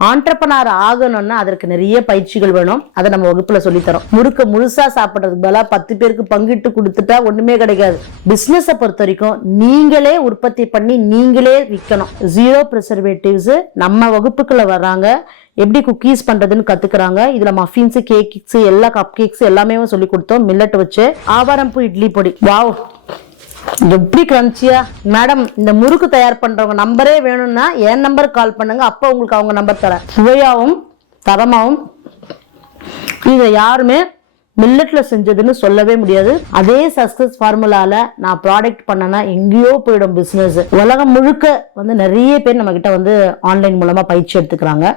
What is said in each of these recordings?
ஆண்டர்பனர் ஆகணும்னா அதற்கு நிறைய பயிற்சிகள் வேணும். அதை நம்ம வகுப்புல சொல்லித்தரோம். முறுக்க முழுசா சாப்பிடுறதுக்கு பதிலா 10 பேருக்கு பங்கிட்டு கொடுத்துட்டா ஒண்ணுமே கிடைக்காது. பிசினஸை பொறுத்த வரைக்கும் நீங்களே உற்பத்தி பண்ணி நீங்களே விற்கணும். 0 ப்ரிசர்வேட்டிவ்ஸ் நம்ம வகுப்புக்குள்ள வர்றாங்க. எப்படி குக்கீஸ் பண்றதுன்னு கத்துக்கிறாங்க. இதுல மஃபின்ஸ், கேக்ஸ், எல்லா கப் கேக்ஸ் எல்லாமே சொல்லி கொடுத்தோம். மில்லட் வச்சு ஆவாரம்பூ இட்லி பொடி. வாவ், எப்படி கிரன்ச்சியா. மேடம், இந்த முறுக்கு தயார் பண்றவங்க நம்பரே வேணும்னா என் நம்பர் கால் பண்ணுங்க. அப்ப உங்களுக்கு அவங்க நம்பர் தரேன். சுவையாவும் தரமாவும் இதை யாருமே மில்லட்ல செஞ்சதுன்னு சொல்லவே முடியாது. அதே சக்சஸ் ஃபார்முலால நான் ப்ராடக்ட் பண்ணனா எங்கேயோ போயிடும் பிசினஸ். உலகம் முழுக்க நிறைய பேர் நம்ம கிட்ட ஆன்லைன் மூலமா பயிற்சி எடுத்துக்கிறாங்க.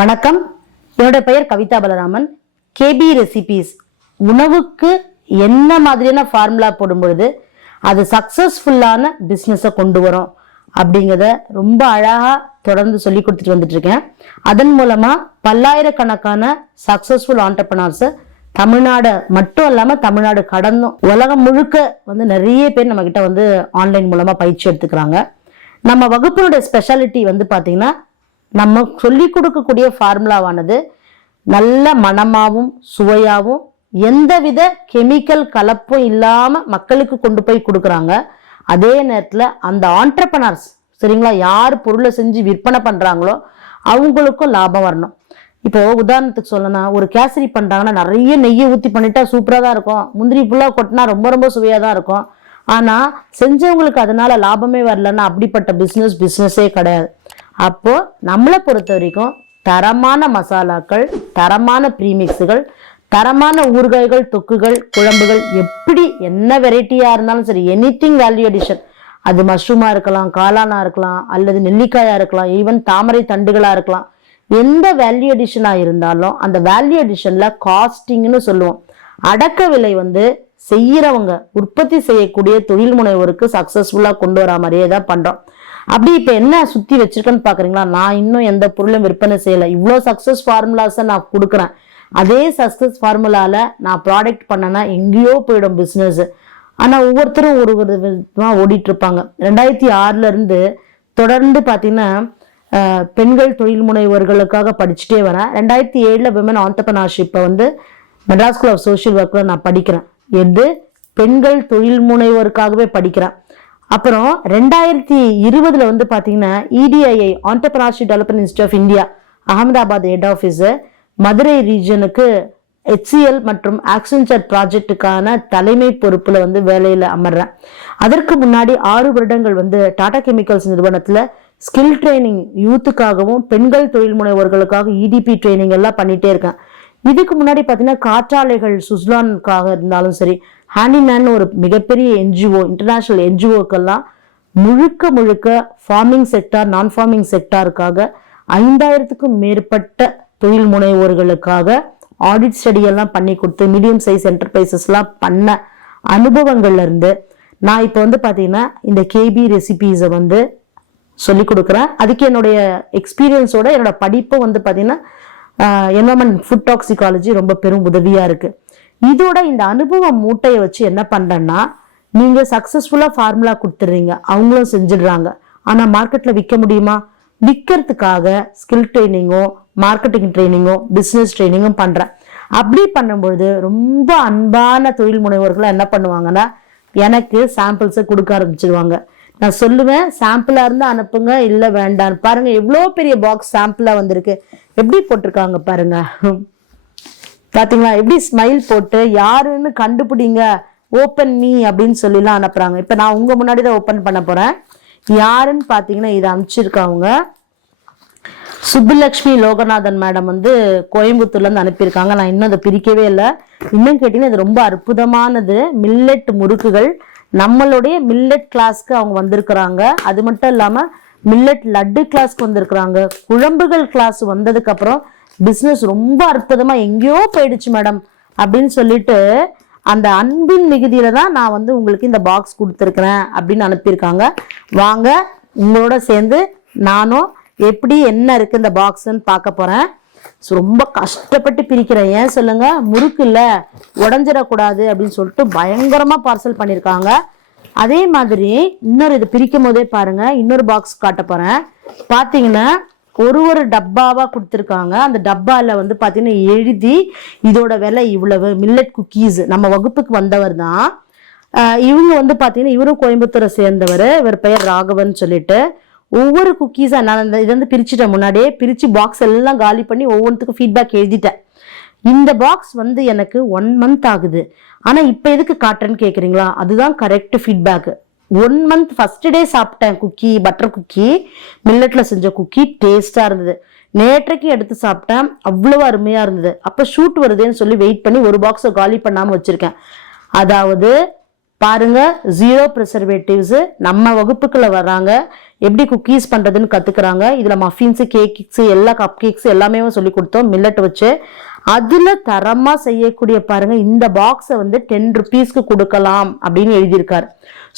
வணக்கம், என்னுடைய பெயர் கவிதா பலராமன். கேபி ரெசிபீஸ் உணவுக்கு என்ன மாதிரியான ஃபார்முலா போடும் பொழுது அது சக்சஸ்ஃபுல்லான பிஸ்னஸை கொண்டு வரும் அப்படிங்கிறத ரொம்ப அழகா தொடர்ந்து சொல்லி கொடுத்துட்டு வந்துட்டு இருக்கேன். அதன் மூலமா பல்லாயிரக்கணக்கான சக்சஸ்ஃபுல் ஆண்டர்பனர்ஸ் தமிழ்நாடு மட்டும் இல்லாம தமிழ்நாடு கடந்தும் உலகம் முழுக்க நிறைய பேர் நம்ம கிட்ட ஆன்லைன் மூலமா பயிற்சி எடுத்துக்கிறாங்க. நம்ம வகுப்பினுடைய ஸ்பெஷாலிட்டி பாத்தீங்கன்னா, நம்ம சொல்லி கொடுக்கக்கூடிய ஃபார்முலாவானது நல்ல மனமாவும் சுவையாவும் எந்தவித கெமிக்கல் கலப்பும் இல்லாம மக்களுக்கு கொண்டு போய் கொடுக்குறாங்க. அதே நேரத்துல அந்த ஆண்டர்பனர்ஸ், சரிங்களா, யார் பொருளை செஞ்சு விற்பனை பண்றாங்களோ அவங்களுக்கும் லாபம் வரணும். இப்போ உதாரணத்துக்கு சொல்லணும்னா, ஒரு கேசரி பண்றாங்கன்னா நிறைய நெய்யை ஊத்தி பண்ணிட்டா சூப்பரா தான் இருக்கும். முந்திரி புல்லா கொட்டினா ரொம்ப ரொம்ப சுவையா தான் இருக்கும். ஆனா செஞ்சவங்களுக்கு அதனால லாபமே வரலன்னா அப்படிப்பட்ட பிசினஸே கிடையாது. அப்போ நம்மளை பொறுத்த வரைக்கும் தரமான மசாலாக்கள், தரமான ப்ரீமிக்ஸுகள், தரமான ஊறுகாய்கள், தொக்குகள், குழம்புகள், எப்படி என்ன வெரைட்டியா இருந்தாலும் சரி, எனிதிங் வேல்யூ அடிஷன். அது மஷ்ரூமா இருக்கலாம், காளானா இருக்கலாம், அல்லது நெல்லிக்காயா இருக்கலாம், ஈவன் தாமரை தண்டுகளா இருக்கலாம். எந்த வேல்யூ அடிஷனா இருந்தாலும் அந்த வேல்யூ அடிஷன்ல காஸ்டிங்னு சொல்லுவோம். அடக்க விலை செய்யறவங்க, உற்பத்தி செய்யக்கூடிய தொழில் முனைவோருக்கு சக்சஸ்ஃபுல்லா கொண்டு வர மாதிரியே தான் பண்றோம். அப்படி இப்ப என்ன சுத்தி வச்சிருக்கேன்னு பாக்குறீங்களா? நான் இன்னும் எந்த பொருளும் விற்பனை செய்யல. இவ்வளோ சக்சஸ் ஃபார்முலாஸை நான் கொடுக்குறேன். அதே சக்சஸ் ஃபார்முலால நான் ப்ராடக்ட் பண்ணனா எங்கேயோ போயிடும் பிசினஸ். ஆனா ஒவ்வொருத்தரும் ஒரு விதமா ஓடிட்டு இருப்பாங்க. 2006ல இருந்து தொடர்ந்து பாத்தீங்கன்னா பெண்கள் தொழில் முனைவோர்களுக்காக படிச்சுட்டே வரேன். 2007ல விமன் ஆண்டர்பனர்ஷிப்பை மெட்ராஸ் ஸ்கூல் ஆஃப் சோஷியல் ஒர்க்ல நான் படிக்கிறேன். பெண்கள் தொழில் முனைவோருக்காகவே படிக்கிறேன். அப்புறம் 2020ல பாத்தீங்கன்னா EDII entrepreneurship development institute of India Ahmedabad head office Madurai ரீஜனுக்கு HCL மற்றும் ஆக்சென்சர் ப்ராஜெக்டுக்கான தலைமை பொறுப்புல வேலையில அமர்றேன். அதற்கு முன்னாடி 6 வருடங்கள் டாடா கெமிக்கல்ஸ் நிறுவனத்துல ஸ்கில் ட்ரைனிங் யூத்துக்காகவும் பெண்கள் தொழில் முனைவோர்களுக்காக EDP ட்ரைனிங் எல்லாம் பண்ணிட்டே இருக்கேன். இதுக்கு முன்னாடி பாத்தீங்கன்னா காற்றாலைகள் சுஸ்லானுக்காக இருந்தாலும் சரி, ஹேண்டிமேன் ஒரு மிகப்பெரிய NGO, இன்டர்நேஷனல் NGOக்கெல்லாம் முழுக்க ஃபார்மிங் செக்டார், நான் ஃபார்மிங் செக்டாருக்காக 5000க்கும் மேற்பட்ட தொழில் முனைவோர்களுக்காக ஆடிட் ஸ்டடி எல்லாம் பண்ணி கொடுத்து மீடியம் சைஸ் என்டர்பிரைசஸ் எல்லாம் பண்ண அனுபவங்கள்ல இருந்து நான் இப்போ பாத்தீங்கன்னா இந்த கேபி ரெசிபீஸை சொல்லி கொடுக்குறேன். அதுக்கு என்னுடைய எக்ஸ்பீரியன்ஸோட என்னோட படிப்பு பாத்தீங்கன்னா என்வரன்மெண்ட் ஃபுட் டாக்ஸிகாலஜி ரொம்ப பெரும் உதவியா இருக்கு. இதோட இந்த அனுபவ மூட்டையை வச்சு என்ன பண்றேன்னா, நீங்க சக்சஸ்ஃபுல்லா ஃபார்முலா கொடுத்துடுறீங்க, அவங்களும் செஞ்சிடுறாங்க. ஆனா மார்க்கெட்ல விற்க முடியுமா? விற்கிறதுக்காக ஸ்கில் ட்ரைனிங்கும் மார்க்கெட்டிங் ட்ரைனிங்கும் பிசினஸ் ட்ரைனிங்கும் பண்றேன். அப்படி பண்ணும்பொழுது ரொம்ப அன்பான தொழில் முனைவோர்கள் என்ன பண்ணுவாங்கன்னா, எனக்கு சாம்பிள்ஸை கொடுக்க ஆரம்பிச்சிருவாங்க. நான் சொல்லுவேன், சாம்பிளா இருந்து அனுப்புங்க, இல்ல வேண்டாம். பாருங்க எவ்வளோ பெரிய பாக்ஸ் சாம்பிளா வந்திருக்கு, எப்படி போட்டிருக்காங்க பாருங்க. பாத்தீங்களா? எப்படி ஸ்மைல் போட்டு யாருன்னு கண்டுபிடிங்க, ஓப்பன் மீ அப்படின்னு சொல்லிலாம் அனுப்புறாங்க. இப்ப நான் உங்க முன்னாடி தான் ஓப்பன் பண்ண போறேன். யாருன்னு பாத்தீங்கன்னா இதை அனுப்பிச்சிருக்காங்க. சுப்புலட்சுமி லோகநாதன் மேடம் கோயம்புத்தூர்ல இருந்து அனுப்பியிருக்காங்க. நான் இன்னும் அதை பிரிக்கவே இல்லை. இன்னும் கேட்டீங்கன்னா இது ரொம்ப அற்புதமானது. மில்லட் முறுக்குகள், நம்மளுடைய மில்லட் கிளாஸ்க்கு அவங்க வந்திருக்கிறாங்க. அது மட்டும் இல்லாம மில்லட் லட்டு கிளாஸ்க்கு வந்திருக்கிறாங்க. குழம்புகள் கிளாஸ் வந்ததுக்கு அப்புறம் பிசினஸ் ரொம்ப அற்புதமா எங்கேயோ போயிடுச்சு மேடம் அப்படின்னு சொல்லிட்டு அந்த அன்பின் மிகுதியில தான் நான் உங்களுக்கு இந்த பாக்ஸ் கொடுத்துருக்கிறேன் அப்படின்னு அனுப்பியிருக்காங்க. வாங்க உங்களோட சேர்ந்து நானும் எப்படி என்ன இருக்கு இந்த பாக்ஸ்ன்னு பார்க்க போறேன். ரொம்ப கஷ்டப்பட்டு பிரிக்கிறேன். ஏன் சொல்லுங்க, முறுக்கு இல்ல உடஞ்சிடக்கூடாது அப்படின்னு சொல்லிட்டு பயங்கரமா பார்சல் பண்ணியிருக்காங்க. அதே மாதிரி இன்னொரு இது பிரிக்கும் போதே பாருங்க, இன்னொரு பாக்ஸ் காட்ட போறேன். பாத்தீங்கன்னா ஒரு டப்பாவா கொடுத்துருக்காங்க. அந்த டப்பால வந்து பாத்தீங்கன்னா எழுதி இதோட விலை இவ்வளவு. மில்லட் குக்கீஸ் நம்ம வகுப்புக்கு வந்தவர் தான் இவங்க. வந்து பாத்தீங்கன்னா இவரும் கோயம்புத்தூரை சேர்ந்தவர். இவர் பெயர் ராகவன் சொல்லிட்டு. ஒவ்வொரு குக்கீஸா நான் இதை வந்து பிரிச்சுட்டேன். முன்னாடியே பிரிச்சு பாக்ஸ் எல்லாம் காலி பண்ணி ஒவ்வொன்றுத்துக்கும் ஃபீட்பேக் எழுதிட்டேன். இந்த பாக்ஸ் வந்து எனக்கு 1 month ஆகுது. ஆனா இப்ப எதுக்கு காட்டுறேன்னு கேக்குறீங்களா? அதுதான் correct feedback. 1 month first day சாப்பிட்டேன் குக்கி, பட்டர் குக்கி, மில்லட்ல செஞ்ச குக்கி, டேஸ்டா இருந்தது. நேற்றைக்கு எடுத்து சாப்பிட்டேன், அவ்வளவு அருமையா இருந்தது. அப்ப ஷூட் வருதுன்னு சொல்லி வெயிட் பண்ணி ஒரு பாக்ஸை காலி பண்ணாம வச்சிருக்கேன். அதாவது பாருங்க, 0 preservatives. நம்ம வகுப்புக்குள்ள வர்றாங்க, எப்படி குக்கீஸ் பண்றதுன்னு கத்துக்கிறாங்க. இதுல மஃபின்ஸ், கேக்ஸ், எல்லா கப் கேக்ஸ் எல்லாமே சொல்லி கொடுத்தோம் மில்லட் வச்சு. அதுல தரமா செய்யக்கூடிய பாருங்க, இந்த பாக்ஸை வந்து 10 rupeesக்கு கொடுக்கலாம் அப்படின்னு எழுதியிருக்காரு.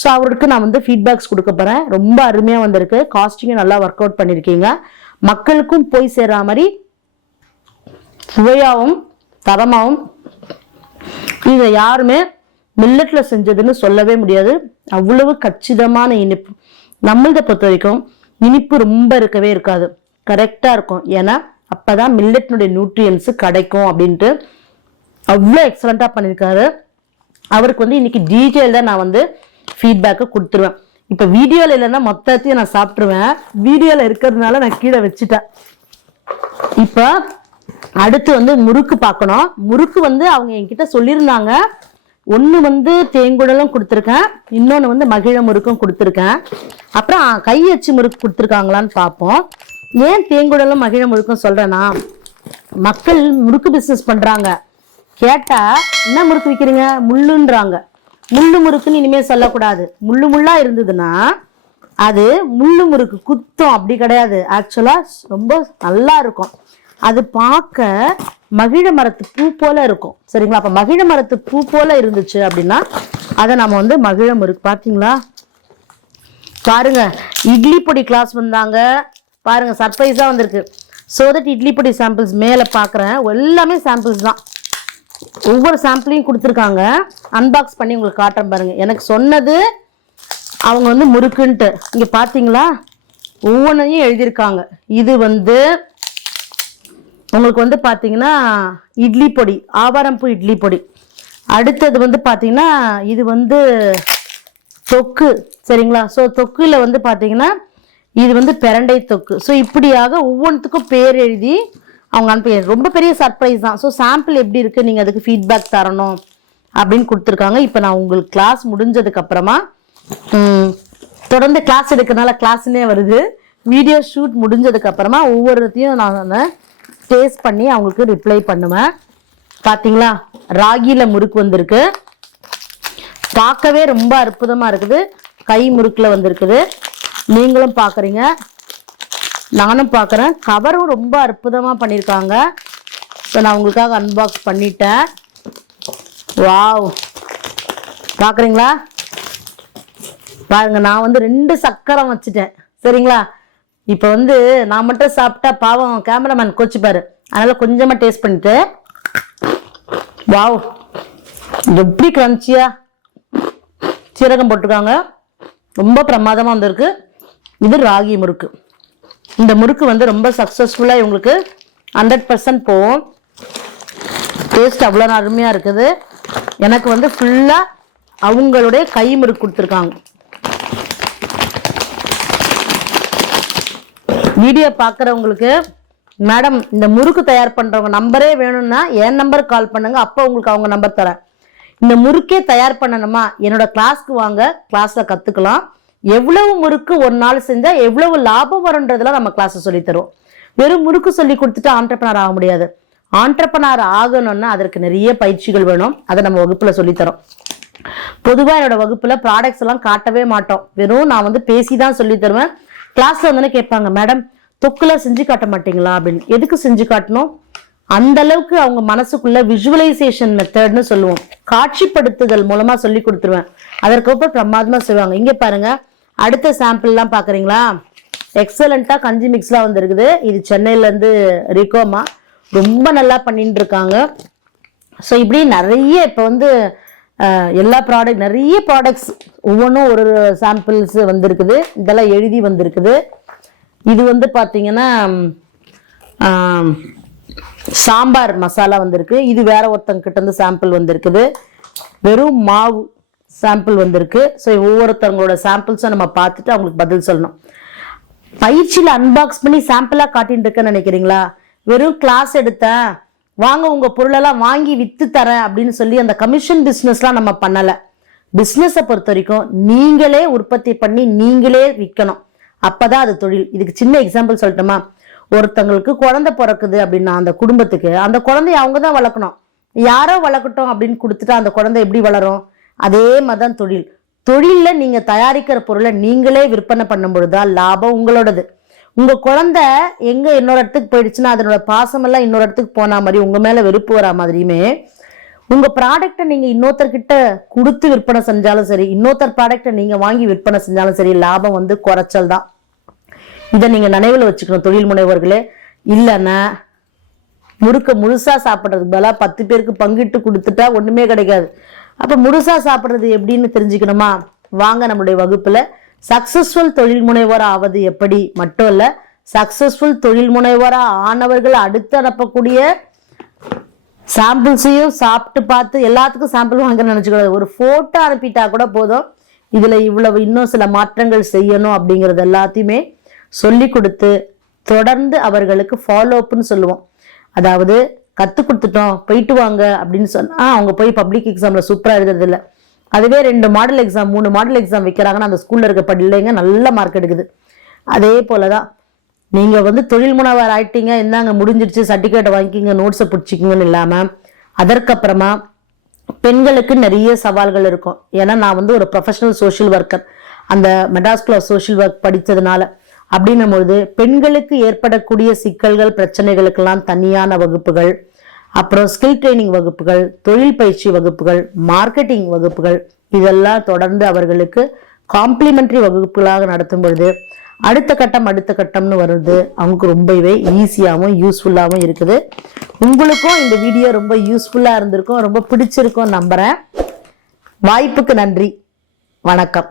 ஸோ அவருக்கு நான் வந்து ஃபீட்பேக்ஸ் கொடுக்க போறேன். ரொம்ப அருமையா வந்திருக்கு. காஸ்டிங்கும் நல்லா ஒர்க் அவுட் பண்ணிருக்கீங்க. மக்களுக்கும் போய் சேர்ற மாதிரி சுவையாவும் தரமாவும் இதை யாருமே மில்லட்ல செஞ்சதுன்னு சொல்லவே முடியாது. அவ்வளவு கச்சிதமான இனிப்பு. நம்மளதை பொறுத்த வரைக்கும் இனிப்பு ரொம்ப இருக்கவே இருக்காது, கரெக்டா இருக்கும். ஏன்னா அப்பதான் மில்லட்னுடைய நியூட்ரியன்ஸ் கிடைக்கும் அப்படின்ட்டு அவ்வளோ எக்ஸலண்டா பண்ணியிருக்காரு. அவருக்கு வந்து இன்னைக்கு டீட்டெயில் தான் நான் வந்து ஃபீட்பேக்கை கொடுத்துருவேன். இப்ப வீடியோல இல்லைன்னா மொத்தத்தையும் நான் சாப்பிட்டுருவேன். வீடியோல இருக்கிறதுனால நான் கீழே வச்சுட்டேன். இப்ப அடுத்து வந்து முறுக்கு பார்க்கணும். முறுக்கு வந்து அவங்க என்கிட்ட சொல்லியிருந்தாங்க. ஒன்று வந்து தேங்குடலும் கொடுத்துருக்கேன், இன்னொன்று வந்து மகிழ முறுக்கும் கொடுத்துருக்கேன். அப்புறம் கை அச்சு முறுக்கு கொடுத்துருக்காங்களான்னு பார்ப்போம். ஏன் தேங்குடலும் மகிழ முறுக்கும் சொல்றேன்னா, மக்கள் முறுக்கு பிஸ்னஸ் பண்றாங்க. கேட்டா என்ன முறுக்கு விற்கிறீங்க, முள்ளுன்றாங்க. முள்ளு முறுக்குன்னு இனிமேல் சொல்லக்கூடாது. முள்ளு முள்ளா இருந்ததுன்னா அது முள்ளு முறுக்கு குத்தம், அப்படி கிடையாது. ஆக்சுவலா ரொம்ப நல்லா இருக்கும். அது பார்க்க மகிழ மரத்து பூ போல இருக்கும், சரிங்களா? அப்ப மகிழ மரத்து பூ போல இருந்துச்சு அப்படின்னா அதை நம்ம வந்து மகிழ முறுக்கு. பாத்தீங்களா, பாருங்க இட்லி பொடி கிளாஸ் வந்தாங்க பாருங்க, சர்ப்ரைஸா வந்திருக்கு. ஸோ தட் இட்லி பொடி சாம்பிள்ஸ் மேலே பார்க்குறேன், எல்லாமே சாம்பிள்ஸ் தான். ஒவ்வொரு சாம்பிளையும் கொடுத்துருக்காங்க. அன்பாக்ஸ் பண்ணி உங்களுக்கு காட்டுறேன் பாருங்க. எனக்கு சொன்னது அவங்க வந்து முறுக்குன்ட்டு. இங்க பாத்தீங்களா, ஒவ்வொன்றையும் எழுதியிருக்காங்க. இது வந்து உங்களுக்கு வந்து பாத்தீங்கன்னா இட்லி பொடி, ஆவாரம்பூ இட்லி பொடி. அடுத்தது வந்து பாத்தீங்கன்னா இது வந்து தொக்கு, சரிங்களா? ஸோ தொக்குல வந்து பாத்தீங்கன்னா இது வந்து பிரண்டை தொக்கு. ஸோ இப்படியாக ஒவ்வொன்றுத்துக்கும் பேர் எழுதி அவங்க அனுப்பி, ரொம்ப பெரிய சர்ப்ரைஸ் தான். ஸோ சாம்பிள் எப்படி இருக்கு, நீங்க அதுக்கு ஃபீட்பேக் தரணும் அப்படின்னு கொடுத்துருக்காங்க. இப்போ நான் உங்களுக்கு கிளாஸ் முடிஞ்சதுக்கு அப்புறமா தொடர்ந்து கிளாஸ் எடுக்கிறதுனால கிளாஸ்னே வருது. வீடியோ ஷூட் முடிஞ்சதுக்கு அப்புறமா ஒவ்வொருத்தையும் நான் டேஸ்ட் பண்ணி அவங்களுக்கு ரிப்ளை பண்ணுவேன். பாத்தீங்களா, ராகில முறுக்கு வந்திருக்கு. பார்க்கவே ரொம்ப அற்புதமா இருக்குது. கை முறுக்குல வந்திருக்குது. நீங்களும் பாக்குறீங்க, நானும் பார்க்குறேன். கவரும் ரொம்ப அற்புதமாக பண்ணியிருக்காங்க. ஸோ நான் உங்களுக்காக அன்பாக்ஸ் பண்ணிட்டேன். வாவ், பார்க்குறீங்களா? பாருங்க, நான் வந்து 2 சக்கரம் வச்சுட்டேன், சரிங்களா? இப்போ வந்து நான் மட்டும் சாப்பிட்டா பாவம் கேமராமேன் கோச்சிப்பாரு. அதனால கொஞ்சமாக டேஸ்ட் பண்ணிட்டு, வாவ் எப்படி கிரன்ச்சியா சீரகம் போட்டிருக்காங்க, ரொம்ப பிரமாதமாக வந்திருக்கு. இது ராகி முறுக்கு. இந்த முறுக்கு வந்து ரொம்ப சக்ஸஸ்ஃபுல்லாக இவங்களுக்கு 100% போகும். டேஸ்ட் அவ்வளோ அருமையாக இருக்குது. எனக்கு வந்து ஃபுல்லாக அவங்களுடைய கை முறுக்கு கொடுத்துருக்காங்க. வீடியோ பார்க்குறவங்களுக்கு, மேடம் இந்த முறுக்கு தயார் பண்ணுறவங்க நம்பரே வேணும்னா என் நம்பருக்கு கால் பண்ணுங்க, அப்போ உங்களுக்கு அவங்க நம்பர் தரேன். இந்த முறுக்கே தயார் பண்ணணுமா, என்னோட கிளாஸ்க்கு வாங்க, கிளாஸில் கற்றுக்கலாம். எவ்வளவு முறுக்கு ஒரு நாள் செஞ்சா எவ்வளவு லாபம் வரும்ன்றதுலாம் நம்ம கிளாஸ் சொல்லி தருவோம். வெறும் முறுக்கு சொல்லி கொடுத்துட்டு ஆண்டர்பனர் ஆக முடியாது. ஆண்டர்பனர் ஆகணும்னா அதற்கு நிறைய பயிற்சிகள் வேணும். அதை நம்ம வகுப்புல சொல்லித்தரோம். பொதுவா என்னோட வகுப்புல ப்ராடக்ட்ஸ் எல்லாம் காட்டவே மாட்டோம். வெறும் நான் வந்து பேசிதான் சொல்லி தருவேன். கிளாஸ்ல வந்து கேட்பாங்க, மேடம் தொக்குல செஞ்சு காட்ட மாட்டீங்களா அப்படின்னு. எதுக்கு செஞ்சு காட்டணும்? அந்த அளவுக்கு அவங்க மனசுக்குள்ள விஜுவலைசேஷன் மெத்தட்னு சொல்லுவோம், காட்சிப்படுத்துதல் மூலமா சொல்லி கொடுத்துருவேன். அதற்கப்புறம் பிரமாதமா செய்வாங்க. இங்க பாருங்க, அடுத்த சாம்பிள் எல்லாம் பாக்குறீங்களா? எக்ஸலண்டா கஞ்சி மிக்ஸ்லாம் வந்துருக்குது. இது சென்னையில இருந்து ரிகோமா. ரொம்ப நல்லா பண்ணிட்டு இருக்காங்க. ஸோ இப்படி நிறைய இப்போ வந்து எல்லா ப்ராடக்ட் நிறைய ப்ராடக்ட்ஸ் ஒவ்வொன்றும் ஒரு சாம்பிள்ஸ் வந்திருக்குது. இதெல்லாம் எழுதி வந்திருக்குது. இது வந்து பார்த்தீங்கன்னா சாம்பார் மசாலா வந்திருக்கு. இது வேற ஒருத்தங்க கிட்ட இருந்து சாம்பிள் வந்திருக்குது. வெறும் மாவு சாம்பிள் வந்திருக்கு. ஸோ ஒவ்வொருத்தவங்களோட சாம்பிள்ஸும் நம்ம பார்த்துட்டு அவங்களுக்கு பதில் சொல்லணும். பயிற்சியில் அன்பாக்ஸ் பண்ணி சாம்பிளாக காட்டின்னு இருக்கேன்னு நினைக்கிறீங்களா? வெறும் கிளாஸ் எடுத்தேன், வாங்க உங்க பொருளெல்லாம் வாங்கி வித்து தரேன் அப்படின்னு சொல்லி அந்த கமிஷன் பிஸ்னஸ்லாம் நம்ம பண்ணலை. பிஸ்னஸை பொறுத்த வரைக்கும் நீங்களே உற்பத்தி பண்ணி நீங்களே விற்கணும். அப்பதான் அது தொழில். இதுக்கு சின்ன எக்ஸாம்பிள் சொல்லட்டுமா? ஒருத்தங்களுக்கு குழந்தை பிறக்குது அப்படின்னா அந்த குடும்பத்துக்கு அந்த குழந்தைய அவங்க தான் வளர்க்கணும். யாரோ வளர்க்கட்டும் அப்படின்னு கொடுத்துட்டா அந்த குழந்தை எப்படி வளரும்? அதே மாதிரிதான் தொழில். தொழில்ல நீங்க தயாரிக்கிற பொருளை நீங்களே விற்பனை பண்ணும் பொழுதுதான் லாபம் உங்களோடது. உங்க குழந்தை எங்க இன்னொரு இடத்துக்கு போயிடுச்சுன்னா அதனோட பாசமெல்லாம் இன்னொரு இடத்துக்கு போனா மாதிரி உங்க மேல வெறுப்பு வரா மாதிரியுமே உங்க ப்ராடக்டை நீங்க இன்னொருத்தர்கிட்ட கொடுத்து விற்பனை செஞ்சாலும் சரி, இன்னொருத்தர் ப்ராடக்டை நீங்க வாங்கி விற்பனை செஞ்சாலும் சரி, லாபம் வந்து குறைச்சல் தான். இதை நீங்க நினைவுல வச்சுக்கணும் தொழில் முனைவோர்களே. இல்லைன்னா முழுசா சாப்பிட்றதுக்கு பதிலாக 10 பேருக்கு பங்கிட்டு கொடுத்துட்டா ஒண்ணுமே கிடைக்காது. அப்ப முழுசா சாப்பிட்றது எப்படின்னு தெரிஞ்சுக்கணுமா? வாங்க நம்மளுடைய வகுப்புல சக்சஸ்ஃபுல் தொழில் முனைவோரா ஆவது எப்படி மட்டும் இல்ல, சக்சஸ்ஃபுல் தொழில் முனைவோரா ஆனவர்கள் அடுத்து அனுப்பக்கூடிய சாம்பிள்ஸையும் சாப்பிட்டு பார்த்து எல்லாத்துக்கும் சாம்பிள் வாங்க நினைச்சுக்கூடாது. ஒரு போட்டோ அனுப்பிட்டா கூட போதும். இதுல இவ்வளவு இன்னும் சில மாற்றங்கள் செய்யணும் அப்படிங்கிறது எல்லாத்தையுமே சொல்லி கொடுத்து தொடர்ந்து அவர்களுக்கு ஃபாலோ அப்னு சொல்லுவோம். அதாவது கத்து கொடுத்துட்டோம் போயிட்டு வாங்க அப்படின்னு சொன்னா அவங்க போய் பப்ளிக் எக்ஸாம்ல சூப்பரா எழுதுறது இல்லை. அதுவே 2 மாடல் எக்ஸாம் 3 மாடல் எக்ஸாம் வைக்கிறாங்கன்னா அந்த ஸ்கூல்ல இருக்க பிள்ளைங்க நல்ல மார்க் எடுக்குது. அதே போலதான் நீங்க வந்து தொழில் முனைவர் ஆயிட்டீங்க, என்னங்க முடிஞ்சிடுச்சு சர்டிபிகேட் வாங்கிக்கிங்க நோட்ஸை பிடிச்சிக்கிங்கன்னு இல்லாம அதற்கப்புறமா பெண்களுக்கு நிறைய சவால்கள் இருக்கும். ஏன்னா நான் வந்து ஒரு ப்ரொஃபஷனல் சோஷியல் ஒர்க்கர், அந்த Madras school of social work படித்ததுனால. அப்படின்னும் பொழுது பெண்களுக்கு ஏற்படக்கூடிய சிக்கல்கள் பிரச்சனைகளுக்கெல்லாம் தனியான வகுப்புகள், அப்புறம் ஸ்கில் ட்ரைனிங் வகுப்புகள், தொழில் பயிற்சி வகுப்புகள், மார்க்கெட்டிங் வகுப்புகள் இதெல்லாம் தொடர்ந்து அவர்களுக்கு காம்ப்ளிமெண்டரி வகுப்புகளாக நடத்தும் பொழுது அடுத்த கட்டம்னு வருது. அவங்களுக்கு ரொம்பவே ஈஸியாகவும் யூஸ்ஃபுல்லாகவும் இருக்குது. உங்களுக்கும் இந்த வீடியோ ரொம்ப யூஸ்ஃபுல்லாக இருந்திருக்கும், ரொம்ப பிடிச்சிருக்கும் நம்புறேன். வாய்ப்புக்கு நன்றி. வணக்கம்.